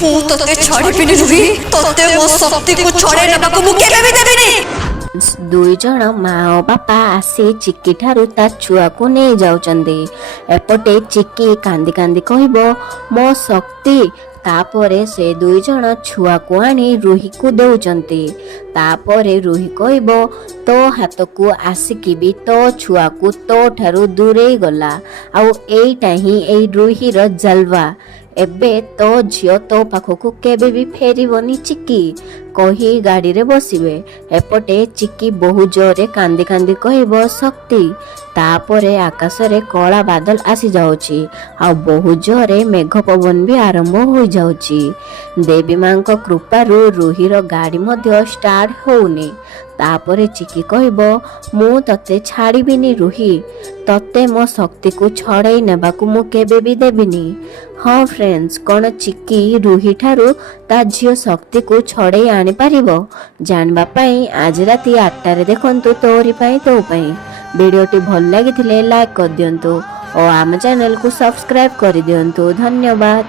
ମୁଁ ତତେ ଛାଡ଼ିବିନି ରୁହି, ତତେ ମୋ ଶକ୍ତିକୁ ଛଡ଼େଇ ନେବାକୁ ମୁଁ କେବେ ବି ଦେବିନି। ଦୁଇ ଜଣ ମା ଓ ବାପା ଆସି ଚିକି ଠାରୁ ତା ଛୁଆକୁ ନେଇ ଯାଉଛନ୍ତି। ଏପଟେ ଚିକି କାନ୍ଦି କାନ୍ଦି କହିବ ମୋ ଶକ୍ତି। ତାପରେ ସେ ଦୁଇ ଜଣ ଛୁଆକୁ ଆଣି ରୁହିକୁ ଦେଉଛନ୍ତି। ତାପରେ ରୁହି କହିବ ତୋ ହାତକୁ ଆସିକି ବି ତୋ ଛୁଆକୁ ତୋ ଠାରୁ ଦୂରେଇ ଗଲା। ଆଉ ଏଇଟା ହିଁ ଏଇ ରୁହିର ଜଲବା। ଏବେ ତୋ ଝିଅ ତୋ ପାଖକୁ କେବେ ବି ଫେରିବନି ଚିକି କହି ଗାଡ଼ିରେ ବସିବେ। ଏପଟେ ଚିକି ବହୁ ଜୋରରେ କାନ୍ଦି କାନ୍ଦି କହିବ ଶକ୍ତି। ତାପରେ ଆକାଶରେ କଳା ବାଦଲ ଆସିଯାଉଛି ଆଉ ବହୁ ଜୋରରେ ମେଘ ପବନ ବି ଆରମ୍ଭ ହୋଇଯାଉଛି। ଦେବୀ ମାଙ୍କ କୃପାରୁ ରୁହିର ଗାଡ଼ି ମଧ୍ୟ ଷ୍ଟାର୍ଟ ହେଉନି। ତାପରେ ଚିକି କହିବ ମୁଁ ତତେ ଛାଡ଼ିବିନି ରୁହି, ତତେ ମୋ ଶକ୍ତିକୁ ଛଡ଼େଇ ନେବାକୁ ମୁଁ କେବେ ବି ଦେବିନି। ହଁ ଫ୍ରେଣ୍ଡସ୍, କ'ଣ ଚିକି ରୁହି ଠାରୁ ତା ଝିଅ ଶକ୍ତିକୁ ଛଡ଼େଇ ଆଣିପାରିବ? ଜାଣିବା ପାଇଁ ଆଜି ରାତି 8ଟାରେ ଦେଖନ୍ତୁ ତୋରି ପାଇଁ ତୋ ପାଇଁ। ଭିଡ଼ିଓଟି ଭଲ ଲାଗିଥିଲେ ଲାଇକ୍ କରିଦିଅନ୍ତୁ ଓ ଆମ ଚ୍ୟାନେଲକୁ ସବସ୍କ୍ରାଇବ୍ କରିଦିଅନ୍ତୁ। ଧନ୍ୟବାଦ।